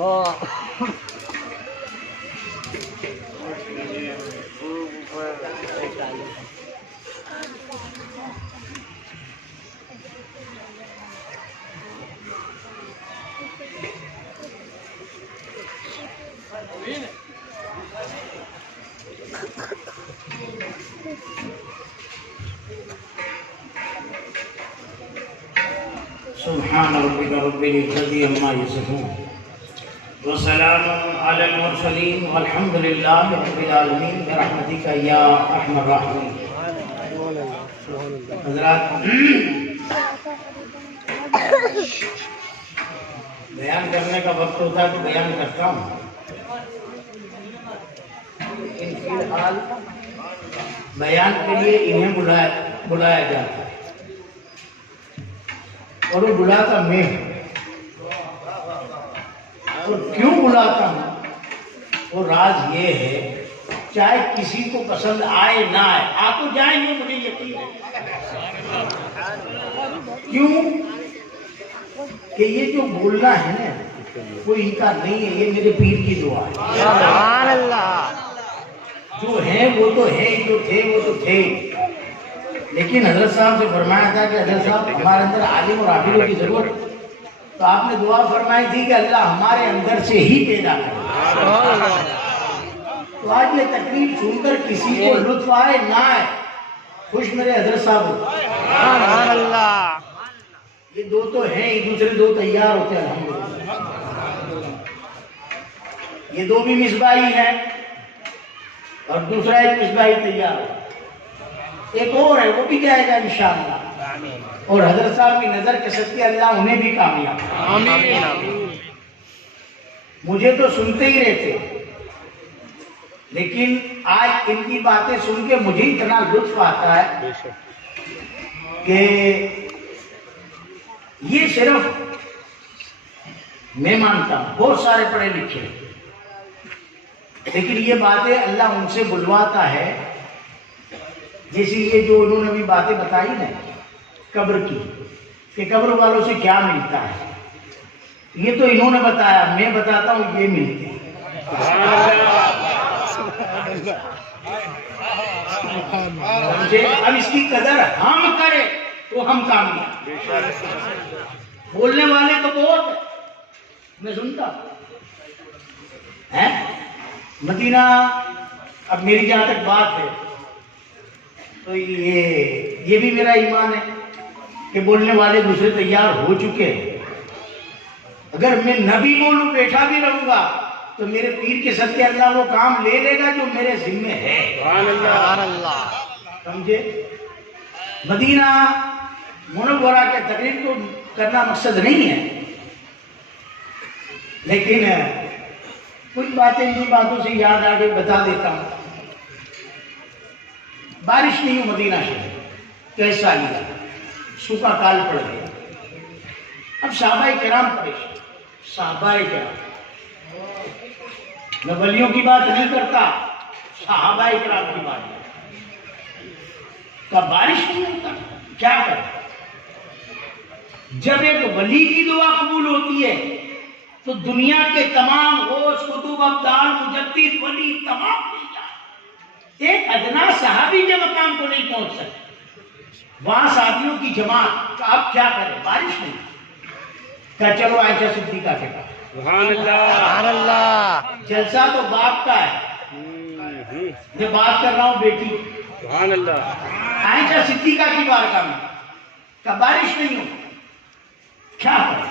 सुब्हान रब्बिका रब्बिल इज्जति अम्मा यसिफून व सलामुन अलल मुरसलीन वल्हम्दुलिल्लाहि रब्बिल आलमीन बिरहमतिका या अरहमर राहिमीन। हज़रात, बयान करने का वक्त होता है तो बयान करता हूँ, लेकिन फिलहाल बयान के लिए इन्हें बुलाया जाता है और वो बुलाता मैं हूँ। और क्यों बुलाता हूँ वो राज ये है, चाहे किसी को पसंद आए ना आए, आप तो जाएंगे मुझे यकीन है। क्यों कि ये जो बोलना है ना वो इनका नहीं है, ये मेरे पीर की दुआ है। सुभान अल्लाह। जो है वो तो है, जो थे वो तो थे, लेकिन हजरत साहब से फरमाया था कि हजरत साहब हमारे अंदर आलिम और आबिदों की जरूरत है, तो आपने दुआ फरमाई थी कि अल्लाह हमारे अंदर से ही पैदा करे। तो आज ये तकलीफ सुनकर किसी को लुत्फ आए ना आए, खुश मेरे हजरत साहब। ये दो तो हैं, एक दूसरे दो तैयार होते हैं अल्हम्दुलिल्लाह। ये दो भी मिसबाही हैं और दूसरा एक मिसबाही तैयार है, एक और है वो भी जाएगा इंशाअल्लाह। और हजरत साहब की नजर के सदके अल्लाह उन्हें भी कामयाब। आमीन। मुझे तो सुनते ही रहते, लेकिन आज इनकी बातें सुन के मुझे इतना लुत्फ आता है कि ये सिर्फ मैं मानता हूं, बहुत सारे पढ़े लिखे, लेकिन ये बातें अल्लाह उनसे बुलवाता है। जैसे ये जो उन्होंने अभी बातें बताई ना कब्र की, कि कब्र वालों से क्या मिलता है, ये तो इन्होंने बताया, मैं बताता हूँ ये मिलते हैं। अब इसकी कदर हम करें तो हम कामयाब। बोलने वाले तो बहुत है, मैं सुनता है। मदीना, अब मेरी जहां तक बात है तो ये भी मेरा ईमान है कि बोलने वाले दूसरे तैयार हो चुके हैं। अगर मैं नबी बोलूं, बैठा भी रहूंगा, तो मेरे पीर के सत्य अल्लाह वो काम ले लेगा जो मेरे जिम्मे है। समझे? मदीना मुनव्वरा के तकरीर को करना मकसद नहीं है, लेकिन कुछ बातें इन्हीं बातों से याद आ गई, बता देता हूँ। बारिश नहीं हुई मदीना शरीफ, कैसा लिया, सूखा काल पड़ गया। अब सहाबाए किराम परेशान, सहाबाए किराम, मैं वलियों की बात नहीं करता, सहाबाए किराम की बात है। कब बारिश नहीं होता, क्या करें? जब एक वली की दुआ कबूल होती है तो दुनिया के तमाम गौस, कुतुब, अब्दाल, मुजद्दिद, वली तमाम मिल जाए। एक अदना सहाबी के मकाम को नहीं पहुंच सकते, वहां साथियों की जमात। तो आप क्या करें? बारिश नहीं, क्या चलो आयशा सिद्दीका के पास। सुभान अल्लाह। जलसा तो बाप का है, मैं बात कर रहा हूँ बेटी। सुभान अल्लाह। आयशा सिद्दीका की बारगाह में का बारिश नहीं हो, क्या करें?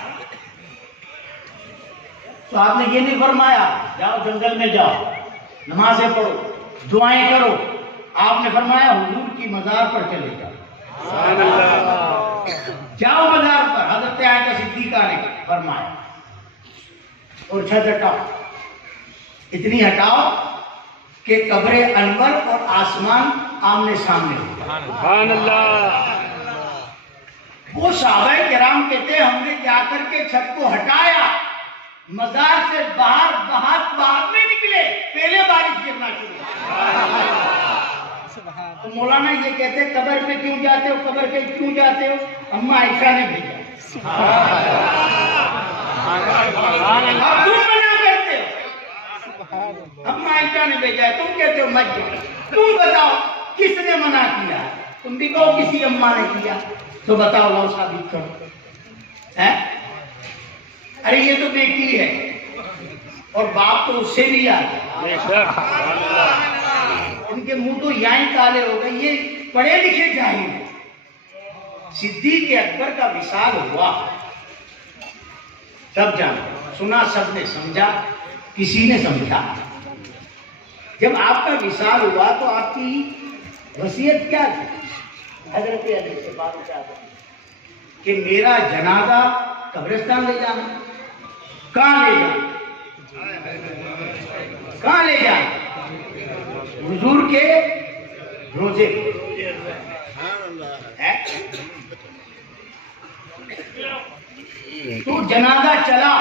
तो आपने ये नहीं फरमाया जाओ जंगल में जाओ, नमाजें पढ़ो, दुआएं करो। आपने फरमाया हुजूर की मजार पर चले जाओ। जाओ मजार पर, हजरत आयशा सिद्दीका ने फरमाया, और छत हटाओ, इतनी हटाओ कि कब्रे अनवर और आसमान आमने सामने हो। सुभान अल्लाह। वो सहाबाए किराम कहते हमने जाकर के छत को हटाया, मजार से बाहर में निकले, पहले बारिश गिरना शुरू। तो मौलाना ये कहते कब्र पे क्यों जाते हो, कब्र पे क्यों जाते हो? अम्मा आयशा ने भेजा। अब तुम अम्मा आयशा ने भेजा है, तुम कहते हो मत जाओ। तुम बताओ किसने मना किया? तुम भी कहो किसी अम्मा ने किया, तो बताओ लाओ साबित करो। है अरे ये तो बेटी है और बाप तो उससे भी आता। उनके मुंह तो यहीं काले हो गए, ये पढ़े लिखे जाहिल। सिद्दीक़ अकबर का विशाल हुआ, सब जाना सुना, सबने समझा, किसी ने समझा। जब आपका विशाल हुआ तो आपकी वसीयत क्या थी? हजरत अली से बात क्या थी कि मेरा जनाजा कब्रिस्तान ले जाना। कहाँ ले जाना? कहाँ ले जाना? हुजूर के रोजे है। तो जनाजा चला,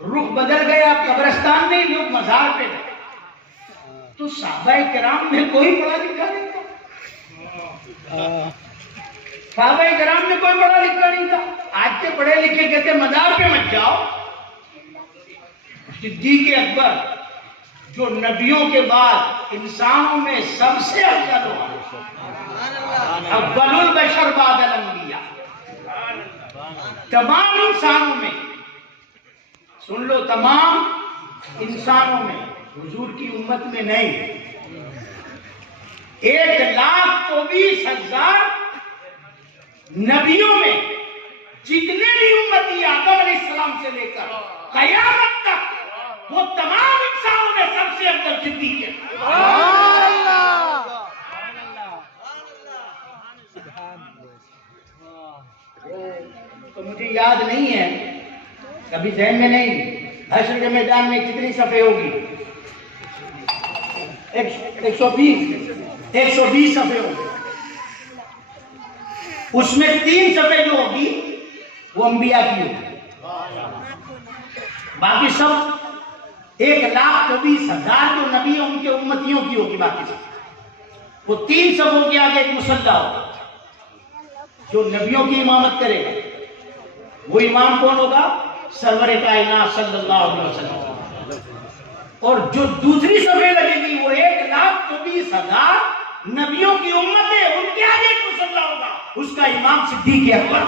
रुख बदल गया, कब्रिस्तान में लोग मजार पे गए। तो साहबाए किराम में कोई पढ़ा लिखा नहीं था। साहबाए किराम में कोई पढ़ा लिखा नहीं था। आज के पढ़े लिखे कहते मजार पे मत जाओ। सिद्दीक़ अकबर जो नबियों के बाद इंसानों में सबसे अफजल हुआ, अव्वलुल बशर बादल अंबिया, तमाम इंसानों में, सुन लो, तमाम इंसानों में, हुजूर की उम्मत में नहीं। 1,20,000 नबियों में जितने भी उम्मती आदम अलैहिस्सलाम से लेकर कयामत तक, वो तमाम इंसानों में सबसे अफजल सिद्दीक़ है। तो मुझे याद नहीं है, कभी ज़हन में नहीं। हश्र के मैदान में कितनी सफ़े होगी? 120 सफ़े होगी। उसमें 3 सफ़े जो होगी वो अंबिया की होगी, बाकी सब 1,20,000 जो नबी उनके उम्मतियों की होगी। बाकी सब वो 3 सफ़ों के आगे एक मुसल्ला होगा जो नबियों की इमामत करेगा। वो इमाम कौन होगा? सरवर कायनात सल्लल्लाहु अलैहि वसल्लम। और जो दूसरी सफ़े लगेगी वो 1,20,000 नबियों की उम्मत है, उनके आगे एक मुसल्ला होगा, उसका इमाम सिद्दीक़ अकबर।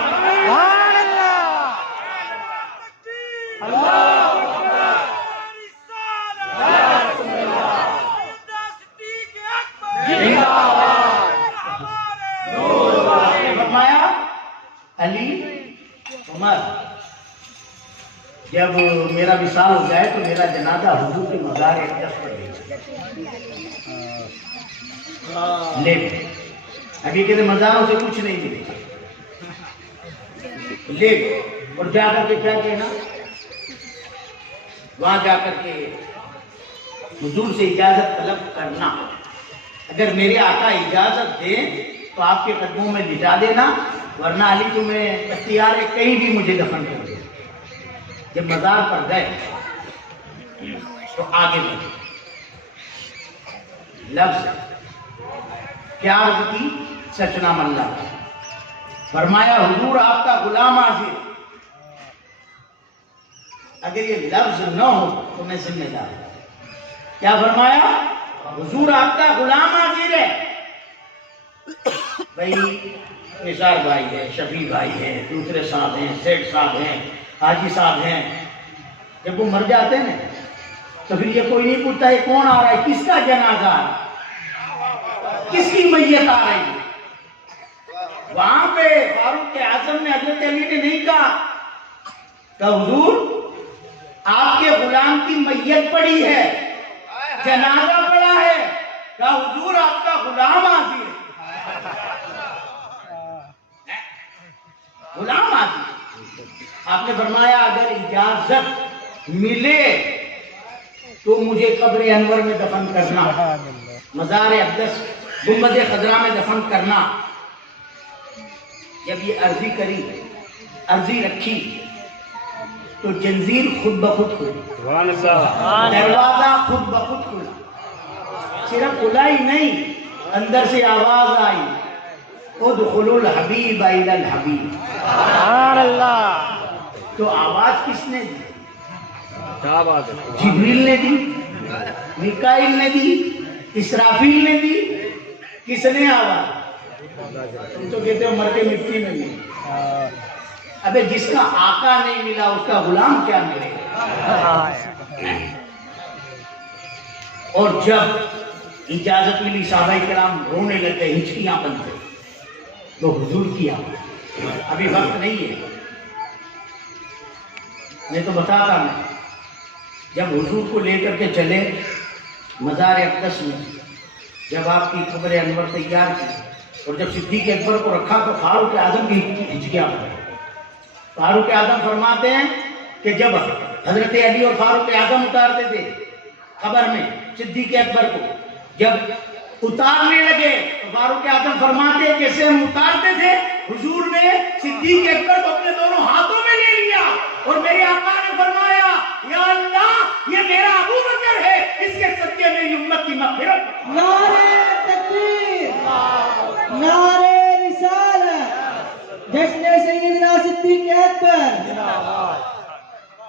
अली उमर, जब मेरा विशाल हो जाए तो मेरा जनाजा हुजूर के मज़ार अक़दस पर ले। अभी कहते मज़ारों से कुछ नहीं मिलेगा, ले। और जाकर के क्या कहना? वहां जाकर के हुजूर से इजाजत तलब करना। अगर मेरे आका इजाजत दें तो आपके कदमों में लिटा देना, वरना अली तुम्हें इख्तियार है, कहीं भी मुझे दफन कर दे। जब मजार पर गए तो आगे बढ़े। लफ्ज क्या अर्ज की? सचना मल्ला। फरमाया हुजूर आपका गुलाम हाजिर। अगर ये लफ्ज न हो तो मैं जिम्मेदार। क्या फरमाया? हुजूर आपका गुलाम हाजिर है। भाई निसार भाई है, शफी भाई है, दूसरे साहब हैं, सेठ साहब हैं, हाजी साहब हैं। जब वो मर जाते हैं ना तो फिर ये कोई नहीं पूछता ये कौन आ रहा है, किसका जनाजा है, किसकी मैयत आ रही है। वहां पे फारूक आजम ने हजरत अली ने नहीं कहा तो हुजूर आपके गुलाम की मैयत पड़ी है, जनाजा पड़ा है, क्या हुजूर आपका गुलाम हाजिर है। गुलाम हाजिर। आपने फरमाया अगर इजाजत मिले तो मुझे कब्र अनवर में दफन करना, मज़ार अक़दस गुंबद खजरा में दफन करना। जब ये अर्जी करी, अर्जी रखी तो जंजीर खुद ब खुद खुली, दरवाजा खुद ब खुद खुला। सिर्फ खुला ही नहीं, अंदर से आवाज आई, उदखुलुल हबीब इलल हबीब। तो आवाज किसने दी? जिब्रील ने दी। मिकाइल ने दी, इसराफील ने दी, किसने आवाज? तुम तो कहते हो मर के मिट्टी में मिली। अबे जिसका आका नहीं मिला उसका गुलाम क्या मिलेगा? और जब इजाजत मिली साहबा किराम रोने लगे, हिचकियां बन गई, तो हुजूर किया। अभी वक्त नहीं है, मैं तो बताता मैं, जब हुजूर को लेकर के चले मज़ार अक़दस में, जब आपकी कब्र अनवर तैयार की और जब सिद्दीक़ अकबर को रखा तो फारूक आज़म की हिचकियां बन गई। फारूक आज़म फरमाते हैं कि जब हजरत अली और फारूक आज़म उतारते थे कब्र में सिद्दीक़ अकबर को, जब उतारने लगे तो फारूक आज़म फरमाते हैं जैसे हम उतारते थे हुजूर ने सिद्दीक़ अकबर को अपने दोनों हाथों में ले लिया और मेरे आका ने फरमाया, या अल्लाह ये मेरा अबू बकर है, इसके सदके मेरी उम्मत की मग़फ़िरत। नारे तकबीर, नारे रिसालत, जश्न सय्यदना सिद्दीक़ अकबर।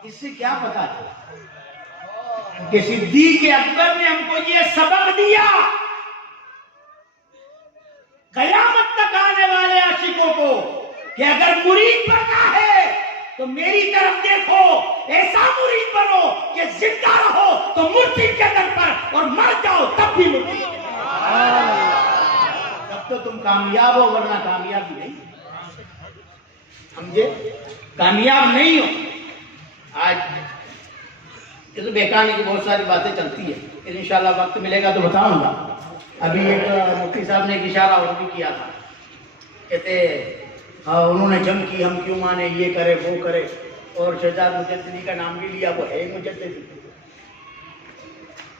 इससे क्या पता चला कि सिद्दीक़ अकबर ने हमको ये सबक दिया, कयामत तक आने वाले आशिकों को, कि अगर मुरीद बनना है तो मेरी तरफ देखो, ऐसा मुरीद बनो कि जिंदा रहो तो मूर्ति के दर पर और मर जाओ तब भी मूर्ति। तब तो तुम कामयाब हो, वरना कामयाबी नहीं, समझे? कामयाब नहीं हो। आज ये तो बेकार की बहुत सारी बातें चलती है, फिर इंशाल्लाह वक्त मिलेगा तो बताऊंगा। अभी एक मुफ्ती साहब ने एक इशारा और भी किया था, कहते उन्होंने जंग की, हम क्यों माने, ये करे वो करे, और शहजाद मुजद्दिदी का नाम भी लिया, वो है मुजद्दिदी,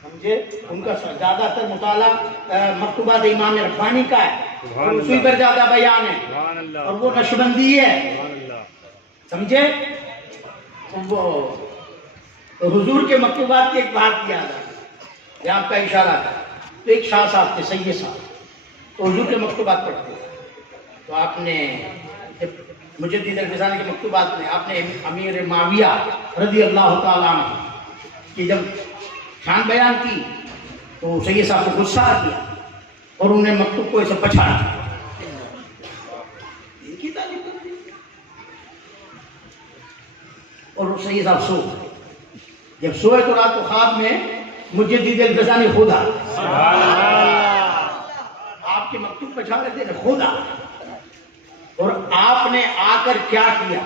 समझे? उनका ज्यादातर मुताला मकतूबात इमाम रब्बानी का है, उसी पर ज्यादा बयान है, और वो नशबंदी है, समझे? वो तो हुजूर के मकतूबात की एक बात याद आ, आपका इशारा था, तो एक शाह साहब थे, सैयद साहब, तो हुजूर के मकतूबात पढ़ते, तो आपने मुजद्दिद अल-फ़िसानी के मकतूबात में आपने अमीर माविया रज़ी अल्लाह ताला अन्हु की जब शान बयान की तो सैयद साहब को गुस्सा आ गया और उन्हें मकतूब को ऐसे पछाड़ दिया। और सैयद साहब सो गए, जब सोए तो रात को ख्वाब में मुजद्दिद अल-फ़िसानी खुदा आपके मकतूब पछाड़ थे ना, खुदा, और आपने आकर क्या किया?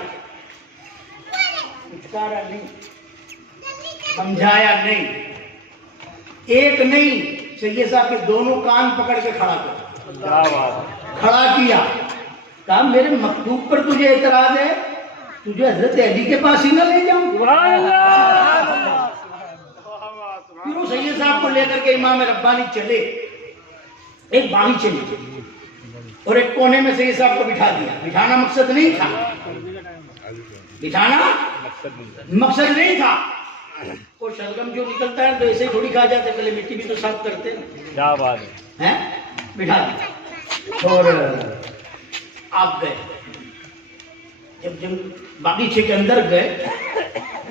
पुचकारा नहीं, समझाया नहीं, एक नहीं, सैयद साहब के दोनों कान पकड़ के खड़ा कर, खड़ा किया, कहा मेरे मकतूब पर तुझे एतराज है, तुझे हजरत अली के पास ही ना ले जाऊं? फिर वो सैयद साहब को लेकर के इमाम रब्बानी चले, एक बागी चली और एक कोने में सैयद साहब को बिठा दिया। बिठाना मकसद नहीं था, बिठाना मकसद नहीं था। और शलगम जो निकलता है तो ऐसे ही थोड़ी खा जाते, पहले मिट्टी भी तो साफ करते हैं। क्या बात है? बिठा दिया और आप गए। जब बागीचे के अंदर गए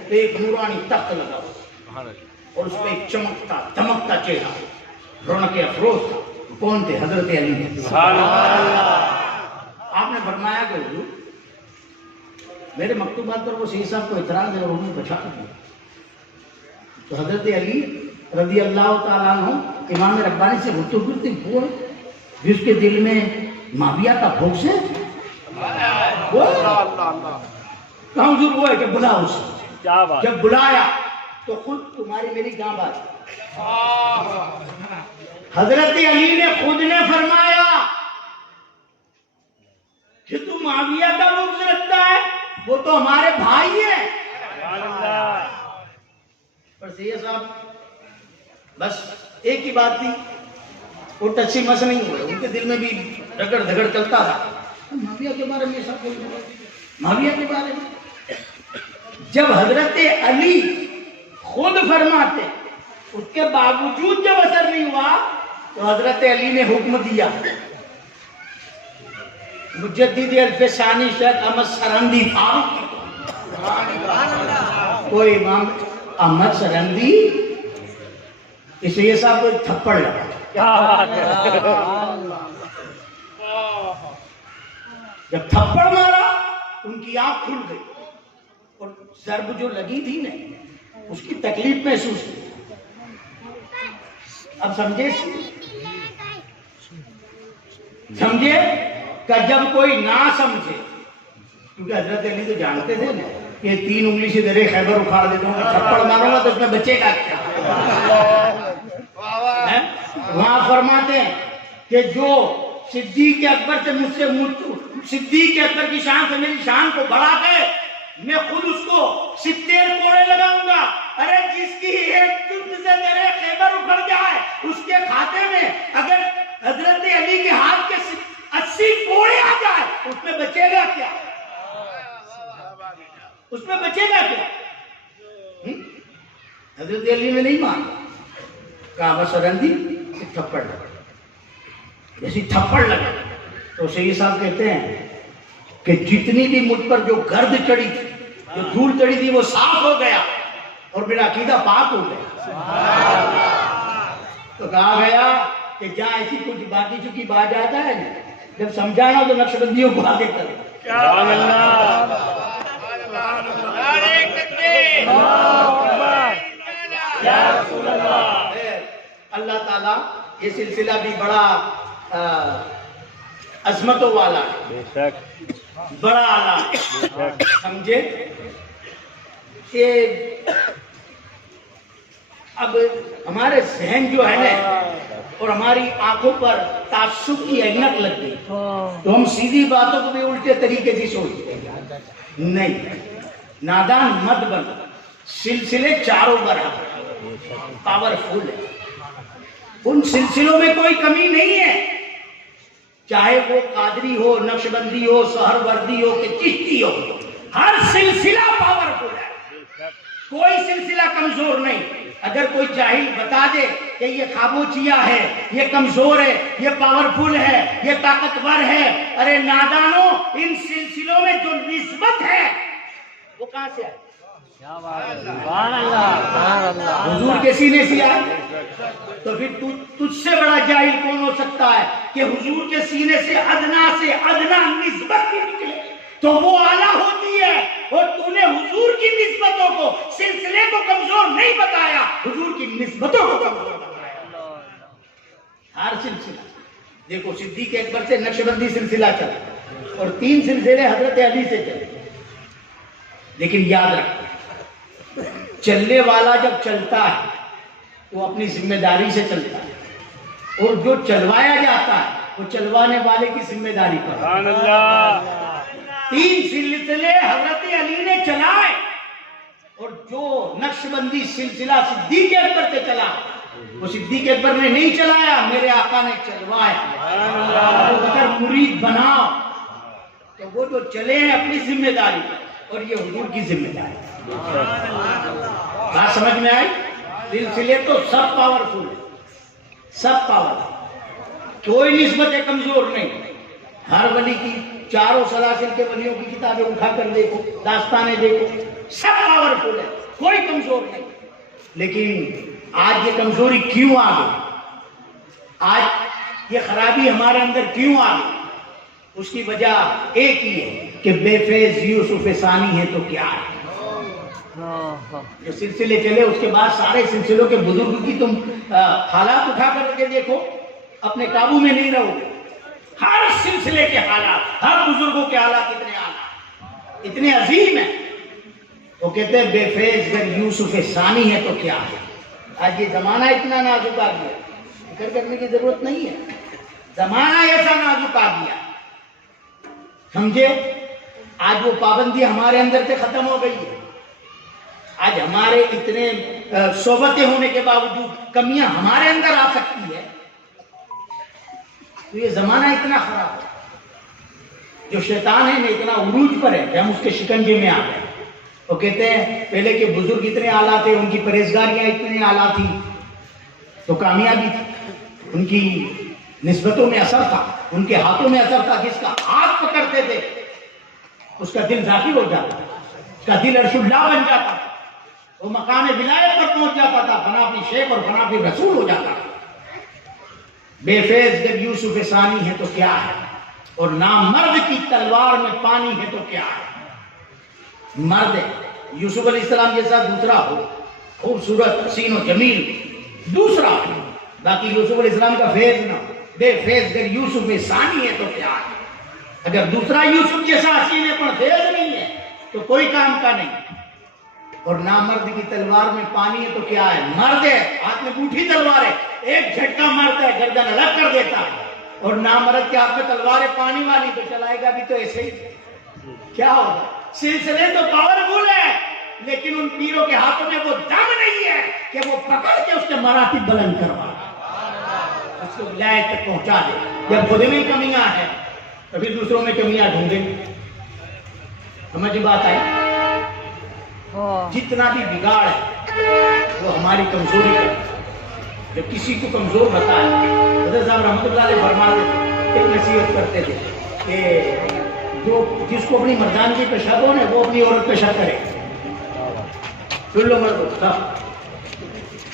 तो एक नूरानी तख्त लगा और उस पर एक चमकता दमकता चेहरा, रौनक अफरोज था। कौन थे? हजरत अली थे। आपने फरमाया कि हुजूर मेरे मकतूबात पर वो सैयद साहब को इतराज है और उन्होंने बचा दिया। तो हजरत अली रज़ी अल्लाह ताला अन्हु इमाम रब्बानी से गुफ्तगू करते, वो जिसके दिल में माविया का भोग से कहा हुजूर वो है कि बुलाओ उसे। क्या बात? जब बुलाया तो खुद तुम्हारी मेरी क्या बात? हजरत अली ने खुद ने फरमाया कि तू माविया का मुख रखता है, वो तो हमारे भाई है। पर सैयद साहब बस एक ही बात थी, वो टच्ची मस नहीं हुए, उनके दिल में भी रगड़ धगड़ चलता था। माविया के बारे में सब बोल, माविया के बारे में जब हजरत अली खुद फरमाते, उसके बावजूद जब असर नहीं हुआ तो हजरत अली ने हुक्म दिया, मुजद्दिद अल-फ़िसानी शेख अहमद सरंदी कोई इमाम अहमद सरंदी इसे ये साहब को एक थप्पड़ लगा। जब थप्पड़ मारा उनकी आंख खुल गई और जर्ब जो लगी थी ना उसकी तकलीफ महसूस हुई। अब समझे कि जब कोई ना समझे, क्योंकि हजरत अली तो जानते थे ना ये 3 उंगली से दरे खैबर उखाड़ देता हूँ, थप्पड़ मारूंगा तो उसमें बचेगा क्या। वहां फरमाते हैं कि जो सिद्दीक अकबर से मुझसे सिद्दीक अकबर की शान से मेरी शान को बढ़ा के मैं खुद उसको 70 कोड़े लगाऊंगा। अरे जिसकी एक चुट से मेरे खैबर उखड़ जाए उसके खाते में अगर हजरत अली के हाथ के 80 कोड़े आ जाए उसमें बचेगा क्या, उसमें बचेगा क्या। हजरत अली ने नहीं माना, कहा बस रंदी थप्पड़ लगा। जैसी थप्पड़ लगा तो सही साहब कहते हैं कि जितनी भी मुझ पर जो गर्द चढ़ी थी, जो धूल चढ़ी थी वो साफ हो गया और मेरा अकीदा पाक हो गया। तो कहा गया कि जहाँ ऐसी कुछ बाकी चुकी बात आता है ना, जब समझाना तो नक्शबंदियों को आगे करो। अल्लाह ताला ये सिलसिला भी बड़ा अजमतों वाला है, बड़ा आला है, समझे। ये अब हमारे जहन जो है ना और हमारी आंखों पर तासुब की ऐनक लग गई तो हम सीधी बातों को भी उल्टे तरीके से सोचते हैं। नहीं, नादान मत बन, सिलसिले चारों बराबर पावरफुल है, उन सिलसिलों में कोई कमी नहीं है, चाहे वो कादरी हो, नक्शबंदी हो, सहरवर्दी हो कि चिश्ती हो, हर सिलसिला पावरफुल है, कोई सिलसिला कमजोर नहीं। अगर कोई जाहिल बता दे कि ये खामोशिया है, ये कमजोर है, ये पावरफुल है, ये ताकतवर है, अरे नादानो, इन सिलसिलों में जो निस्बत है वो कहां से आई? हुजूर के सीने से आए। तो फिर तुझसे बड़ा जाहिल कौन हो सकता है कि हुजूर के सीने से अदना निस्बत भी निकले तो वो आला होती है। और तूने हुजूर की निस्बतों को, सिलसिले को कमजोर नहीं बताया, हुजूर की निस्बतों को कमजोर बताया। हर सिलसिला देखो, सिद्दीक अकबर से नक्शबंदी सिलसिला चला और 3 सिलसिले हजरत अली से चले। लेकिन याद रख, चलने वाला जब चलता है वो अपनी जिम्मेदारी से चलता है और जो चलवाया जाता है वो चलवाने वाले की जिम्मेदारी पर। 3 सिलसिले हजरत अली ने चलाए और जो नक्शबंदी सिलसिला सिद्दीक अकबर से चला वो सिद्दीक अकबर ने नहीं चलाया, मेरे आका ने चलवाया। अगर मुरीद बनाओ तो वो जो चले हैं अपनी जिम्मेदारी और ये हुजूर की जिम्मेदारी। बात समझ में आई? सिलसिले तो सब पावरफुल है, सब पावरफुल, कोई निस्बत कमजोर नहीं। हर वली की चारों सलासिल के वलियों की किताबें उठाकर देखो, दास्ताने देखो, सब पावरफुल है, कोई कमजोर नहीं। लेकिन आज ये कमजोरी क्यों आ गई? आज ये खराबी हमारे अंदर क्यों आ गई? उसकी वजह एक ही है कि बेफेज यूसुफ सानी है तो क्या है। जो सिलसिले चले उसके बाद सारे सिलसिलों के बुजुर्ग की तुम हालात उठा करके देखो, अपने काबू में नहीं रहोगे। हर सिलसिले के हालात, हर बुजुर्गों के हालात इतने अजीम हैं। वो कहते हैं बेफेज अगर यूसुफ सानी है तो क्या है। आज ये जमाना इतना नाजुक आ गया, फिक्र करने की जरूरत नहीं है, जमाना ऐसा नाजुक आ गया, समझे। आज वो पाबंदी हमारे अंदर से खत्म हो गई है। आज हमारे इतने सोबतें होने के बावजूद कमियां हमारे अंदर आ सकती है। तो ये जमाना इतना खराब है, जो शैतान है ना इतना उरूज पर है कि हम उसके शिकंजे में आ गए। वो कहते हैं पहले के बुजुर्ग इतने आला थे, उनकी परहेजगारियां इतनी आला थी तो कामयाबी थी, उनकी निस्बतों में असर था, उनके हाथों में असर था। जिसका हाथ पकड़ते थे उसका दिल जाकिर हो जाता, उसका दिल अर्शुल्लाह बन जाता। वो मकाम विलायत पर पहुंच जाता था, फना फिर शेख और फना फिर रसूल हो जाता था। बेफेज जब यूसुफ सानी है तो क्या है, और नामर्द की तलवार में पानी है तो क्या है। मर्द है यूसुफ अलैहिस्सलाम जैसा दूसरा हो, खूबसूरत हसीन और जमील दूसरा हो, बाकी यूसुफ अलैहिस्सलाम का फेज ना हो। बेफेज अगर यूसुफ सानी है तो क्या है, अगर दूसरा यूसुफ जैसा हसीन है पर फेज नहीं है तो कोई काम का नहीं। और नामर्द की तलवार में पानी है तो क्या है, मर्द है हाथ में बूढ़ी तलवार है, एक झटका मारता है गर्दन अलग कर देता है। और नामर्द के हाथ में तलवार है पानी वाली तो चलाएगा भी तो ऐसे ही, क्या होगा। सिलसिले तो पावरफुल है, लेकिन उन पीरों के हाथों में वो दम नहीं है कि वो पकड़ के उसके मराठी बुलंद करवा उसको विलायत तक पहुंचा दे। जब खुद में कमियां है तो फिर दूसरों में कमियां ढूंढे। समझ बात आई। जितना भी बिगाड़ है वो हमारी कमजोरी है। जब किसी को कमजोर बताए, हज़रत साहब रहमतुल्लाह अलैह फरमाते थे, एक नसीहत करते थे कि जो जिसको अपनी मर्दानगी पे शक हो ना वो अपनी औरत पे शक करे। सुन लो मर्दों सब,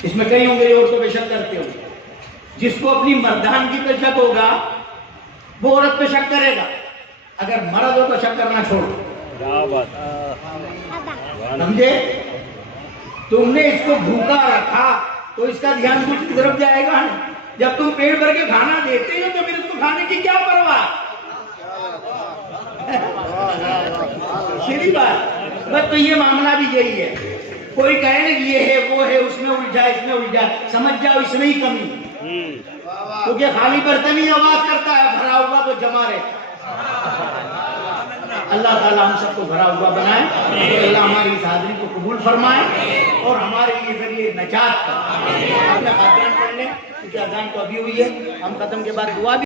इसमें कई होंगे औरतों पे शक करते होंगे। जिसको अपनी मर्दानगी पे शक होगा वो औरत पे शक करेगा, अगर मर्द हो तो शक करना छोड़ो। समझे। तुमने इसको भूखा रखा तो इसका ध्यान कुछ की तरफ जाएगा नहीं। जब तुम पेट भर के खाना देते हो तो फिर इसको खाने की क्या परवाह। सीधी बात। बस तो ये मामला भी यही है, कोई कहे ना ये है वो है, उसमें उलझा इसमें उलझा, समझ जाओ इसमें ही कमी। क्योंकि खाली बर्तन ही आवाज करता है, भरा हुआ तो जमा रहे। अल्लाह ताला हम सबको भरा हुआ बनाए, तो अल्लाह हमारी इस हाजिरी को कबूल फरमाए और हमारे लिए जरिए नजात का। अपना खाद्यान पढ़ लें क्योंकि अजान तो अभी हुई है, हम खत्म के बाद दुआ भी